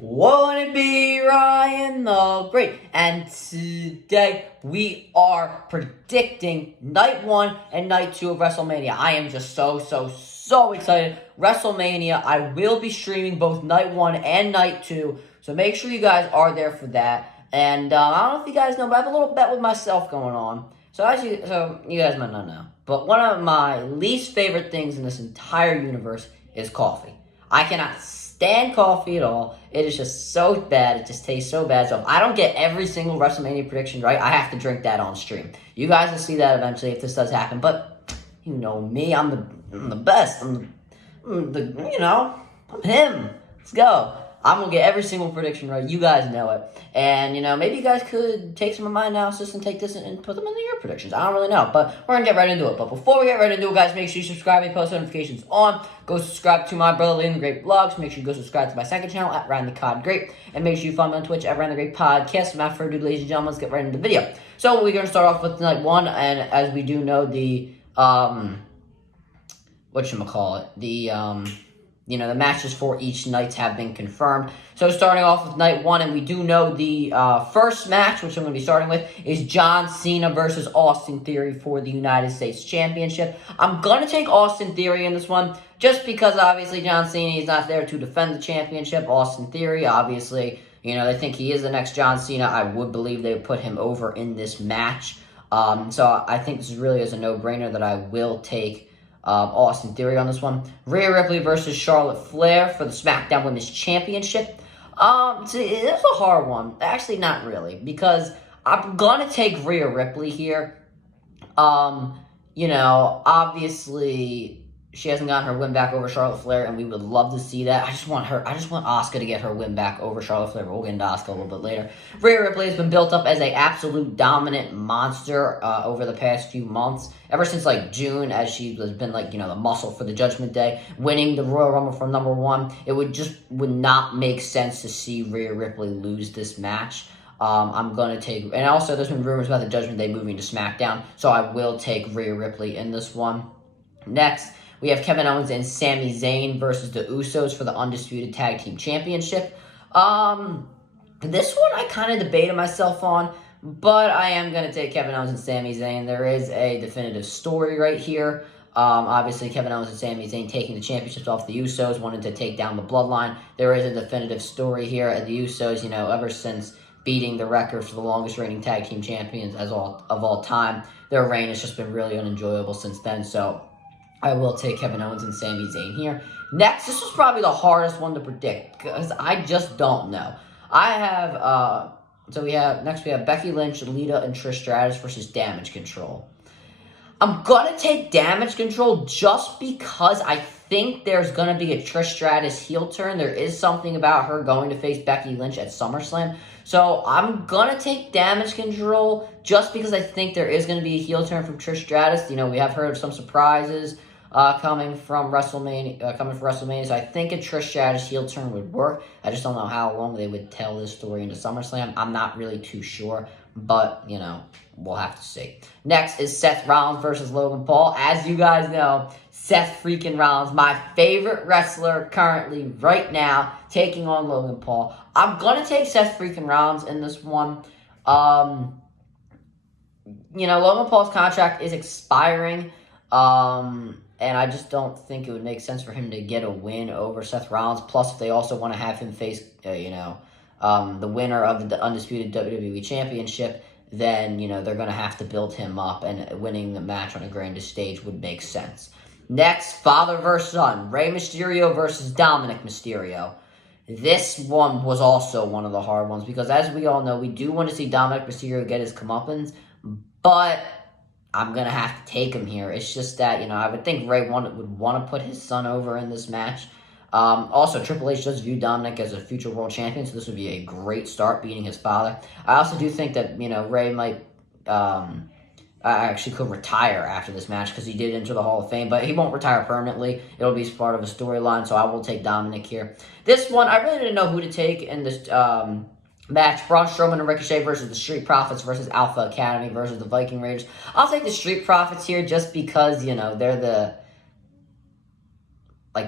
Won't it be Ryan the Great? And today we are predicting night 1 and night 2 of WrestleMania. I am just so excited. WrestleMania, I will be streaming both night 1 and night 2, so make sure you guys are there for that. And I don't know if you guys know, but I have a little bet with myself going on. So you guys might not know, but one of my least favorite things in this entire universe is coffee. I cannot stand coffee at all. It is just so bad. It just tastes so bad. So if I don't get every single WrestleMania prediction right, I have to drink that on stream. You guys will see that eventually if this does happen. But you know me, I'm the best. I'm him. Let's go. I'm going to get every single prediction right. You guys know it. And, maybe you guys could take some of my analysis and take this and put them into your predictions. I don't really know. But we're going to get right into it. But before we get right into it, guys, make sure you subscribe and post notifications on. Go subscribe to my Brother Liam the Great Vlogs. Make sure you go subscribe to my second channel at Ryan the Cod Great. And make sure you follow me on Twitch at Ryan the Great Podcast. Without further ado, ladies and gentlemen, let's get right into the video. So we're going to start off with night 1. And as we do know, the the matches for each night have been confirmed. So starting off with night 1, and we do know the first match, which I'm going to be starting with, is John Cena versus Austin Theory for the United States Championship. I'm going to take Austin Theory in this one, just because obviously John Cena is not there to defend the championship. Austin Theory, obviously, they think he is the next John Cena. I would believe they would put him over in this match. So I think this really is a no-brainer that I will take Austin Theory on this one. Rhea Ripley versus Charlotte Flair for the SmackDown Women's Championship. It's a hard one. Actually, not really, because I'm gonna take Rhea Ripley here. Obviously she hasn't gotten her win back over Charlotte Flair, and we would love to see that. I just want Asuka to get her win back over Charlotte Flair, but we'll get into Asuka a little bit later. Rhea Ripley has been built up as an absolute dominant monster over the past few months. Ever since, June, as she has been, the muscle for the Judgment Day, winning the Royal Rumble from number 1. It would not make sense to see Rhea Ripley lose this match. I'm going to take... And also, there's been rumors about the Judgment Day moving to SmackDown, so I will take Rhea Ripley in this one. Next, we have Kevin Owens and Sami Zayn versus the Usos for the Undisputed Tag Team Championship. This one I kind of debated myself on, but I am going to take Kevin Owens and Sami Zayn. There is a definitive story right here. Obviously, Kevin Owens and Sami Zayn taking the championships off the Usos, wanted to take down the Bloodline. There is a definitive story here. And the Usos, ever since beating the record for the longest reigning tag team champions of all time, their reign has just been really unenjoyable since then. So I will take Kevin Owens and Sami Zayn here. Next, this was probably the hardest one to predict, because I just don't know. We have Becky Lynch, Lita, and Trish Stratus versus Damage Control. I'm going to take Damage Control just because I think there's going to be a Trish Stratus heel turn. There is something about her going to face Becky Lynch at SummerSlam. So I'm going to take Damage Control just because I think there is going to be a heel turn from Trish Stratus. We have heard of some surprises coming from WrestleMania. So I think a Trish Stratus heel turn would work. I just don't know how long they would tell this story into SummerSlam. I'm not really too sure, but, we'll have to see. Next is Seth Rollins versus Logan Paul. As you guys know, Seth freaking Rollins, my favorite wrestler currently, right now, taking on Logan Paul. I'm going to take Seth freaking Rollins in this one. Logan Paul's contract is expiring. And I just don't think it would make sense for him to get a win over Seth Rollins. Plus, if they also want to have him face, the winner of the Undisputed WWE Championship, then, they're going to have to build him up, and winning the match on a grandest stage would make sense. Next, father versus son, Rey Mysterio versus Dominic Mysterio. This one was also one of the hard ones, because as we all know, we do want to see Dominic Mysterio get his comeuppance, but I'm going to have to take him here. It's just that, I would think Rey would want to put his son over in this match. Also, Triple H does view Dominic as a future world champion, so this would be a great start, beating his father. I also do think that, Rey might, actually could retire after this match, because he did enter the Hall of Fame, but he won't retire permanently. It'll be part of a storyline, so I will take Dominic here. This one, I really didn't know who to take in this, match. Braun Strowman and Ricochet versus the Street Profits versus Alpha Academy versus the Viking Raiders. I'll take the Street Profits here just because, they're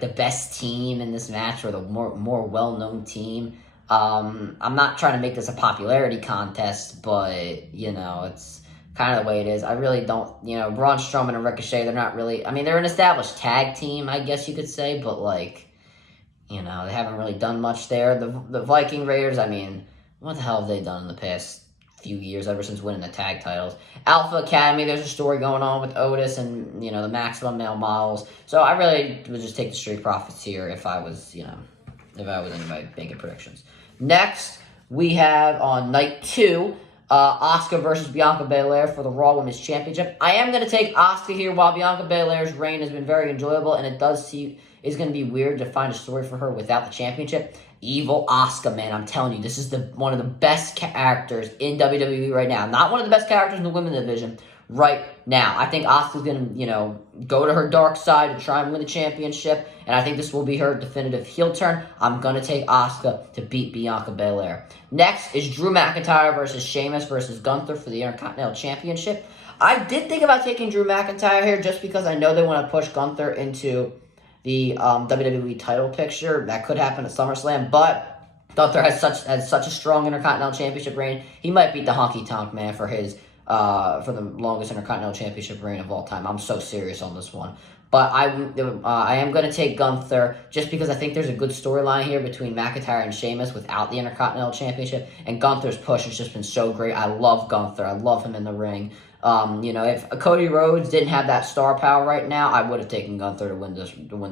the best team in this match, or the more well-known team. I'm not trying to make this a popularity contest, but, you know, it's kind of the way it is. I really don't, you know, Braun Strowman and Ricochet, they're not really, I mean, they're an established tag team, I guess you could say, but, like, you know, they haven't really done much there. The Viking Raiders, I mean, what the hell have they done in the past few years, ever since winning the tag titles? Alpha Academy, there's a story going on with Otis and, you know, the Maximum Male Models. So I really would just take the Street Profits here if I was, you know, if I was anybody making predictions. Next, we have on night 2, Asuka versus Bianca Belair for the Raw Women's Championship. I am going to take Asuka here. While Bianca Belair's reign has been very enjoyable, and it does seem it's going to be weird to find a story for her without the championship. Evil Asuka, man, I'm telling you, this is one of the best characters in WWE right now. Not one of the best characters in the women's division right now. I think Asuka's going to, you know, go to her dark side to try and win the championship, and I think this will be her definitive heel turn. I'm going to take Asuka to beat Bianca Belair. Next is Drew McIntyre versus Sheamus versus Gunther for the Intercontinental Championship. I did think about taking Drew McIntyre here just because I know they want to push Gunther into the WWE title picture. That could happen at SummerSlam, but Gunther has such a strong Intercontinental Championship reign. He might beat the Honky Tonk Man for for the longest Intercontinental Championship reign of all time. I'm so serious on this one. But I am going to take Gunther just because I think there's a good storyline here between McIntyre and Sheamus without the Intercontinental Championship. And Gunther's push has just been so great. I love Gunther. I love him in the ring. You know, if Cody Rhodes didn't have that star power right now, I would have taken Gunther to win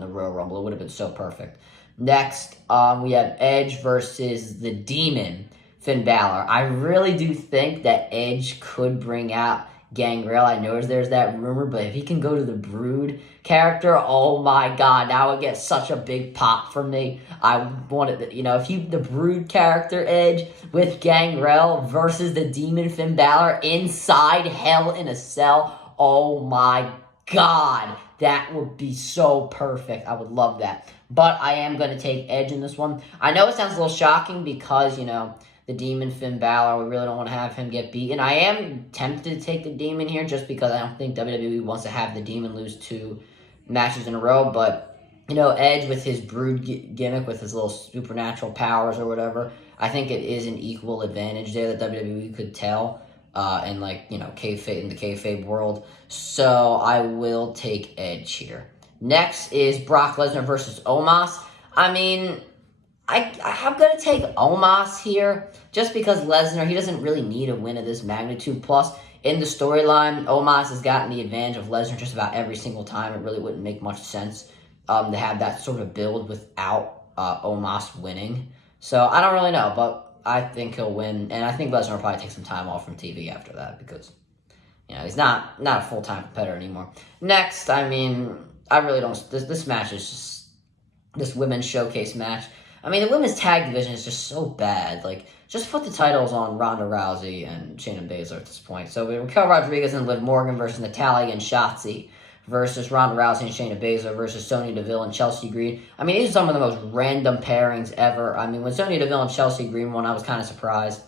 the Royal Rumble. It would have been so perfect. Next, we have Edge versus the Demon, Finn Balor. I really do think that Edge could bring out Gangrel. I know there's that rumor, but if he can go to the Brood character, oh my god, that would get such a big pop for me. I wanted, you know, if the Brood character Edge with Gangrel versus the Demon Finn Balor inside Hell in a Cell, oh my god, that would be so perfect. I would love that. But I am going to take Edge in this one. I know it sounds a little shocking because, you know, the Demon Finn Balor, we really don't want to have him get beaten. I am tempted to take the Demon here just because I don't think WWE wants to have the Demon lose 2 matches in a row. But, you know, Edge with his Brood gimmick, with his little supernatural powers or whatever, I think it is an equal advantage there that WWE could tell in, like, you know, in the kayfabe world. So I will take Edge here. Next is Brock Lesnar versus Omos. I mean, I'm going to take Omos here just because Lesnar, he doesn't really need a win of this magnitude. Plus, in the storyline, Omos has gotten the advantage of Lesnar just about every single time. It really wouldn't make much sense to have that sort of build without Omos winning. So, I don't really know, but I think he'll win. And I think Lesnar will probably take some time off from TV after that because, you know, he's not a full-time competitor anymore. Next, I mean, I really don't... This match is just... This women's showcase match... I mean, the women's tag division is just so bad. Like, just put the titles on Ronda Rousey and Shayna Baszler at this point. So we have Raquel Rodriguez and Liv Morgan versus Natalya and Shotzi versus Ronda Rousey and Shayna Baszler versus Sonya Deville and Chelsea Green. I mean, these are some of the most random pairings ever. I mean, when Sonya Deville and Chelsea Green won, I was kind of surprised.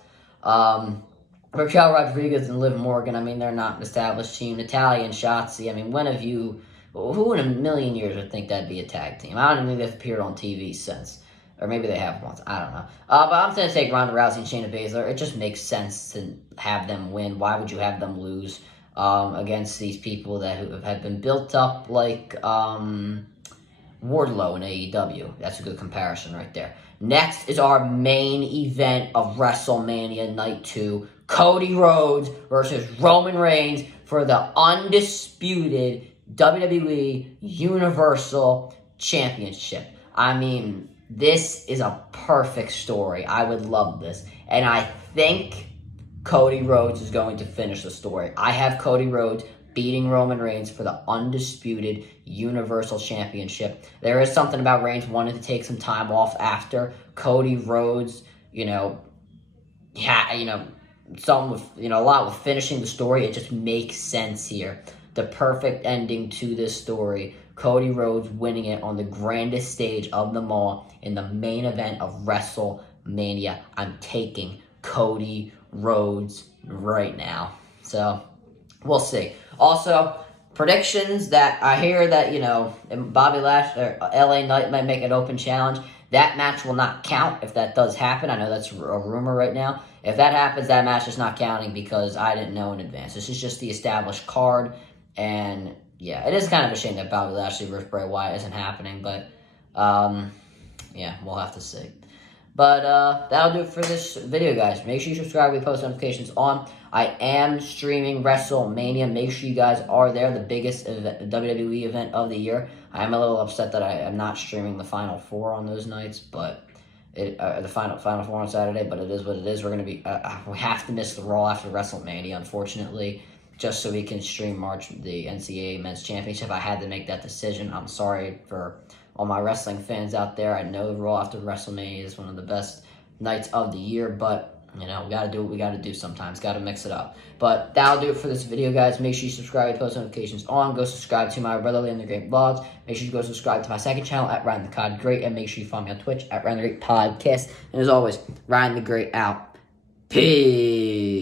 Raquel Rodriguez and Liv Morgan, I mean, they're not an established team. Natalya and Shotzi, I mean, who in a million years would think that'd be a tag team? I don't think they've appeared on TV since. Or maybe they have once. I don't know. But I'm going to take Ronda Rousey and Shayna Baszler. It just makes sense to have them win. Why would you have them lose against these people that have been built up like Wardlow in AEW? That's a good comparison right there. Next is our main event of WrestleMania Night 2. Cody Rhodes versus Roman Reigns for the undisputed WWE Universal Championship. I mean... This is a perfect story. I would love this. And I think Cody Rhodes is going to finish the story. I have Cody Rhodes beating Roman Reigns for the undisputed Universal Championship. There is something about Reigns wanting to take some time off after. Cody Rhodes, a lot with finishing the story. It just makes sense here. The perfect ending to this story. Cody Rhodes winning it on the grandest stage of them all in the main event of WrestleMania. I'm taking Cody Rhodes right now. So, we'll see. Also, predictions that I hear that, Bobby Lashley or LA Knight might make an open challenge. That match will not count if that does happen. I know that's a rumor right now. If that happens, that match is not counting because I didn't know in advance. This is just the established card, and yeah, it is kind of a shame that Bobby Lashley versus Bray Wyatt isn't happening, but yeah, we'll have to see. But that'll do it for this video, guys. Make sure you subscribe with post notifications on. I am streaming WrestleMania. Make sure you guys are there, the biggest WWE event of the year. I'm a little upset that I am not streaming the Final Four on those nights, but the Final Four on Saturday. But it is what it is. We're gonna be we have to miss the Raw after WrestleMania, unfortunately, just so we can stream the NCAA Men's Championship. I had to make that decision. I'm sorry for all my wrestling fans out there. I know Raw after WrestleMania is one of the best nights of the year, but we gotta do what we gotta do sometimes. Gotta mix it up. But that'll do it for this video, guys. Make sure you subscribe, post notifications on. Go subscribe to my Brotherly and the Great vlogs. Make sure you go subscribe to my second channel at Ryan the Cod Great, and make sure you follow me on Twitch at Ryan the Great Podcast. And as always, Ryan the Great out. Peace.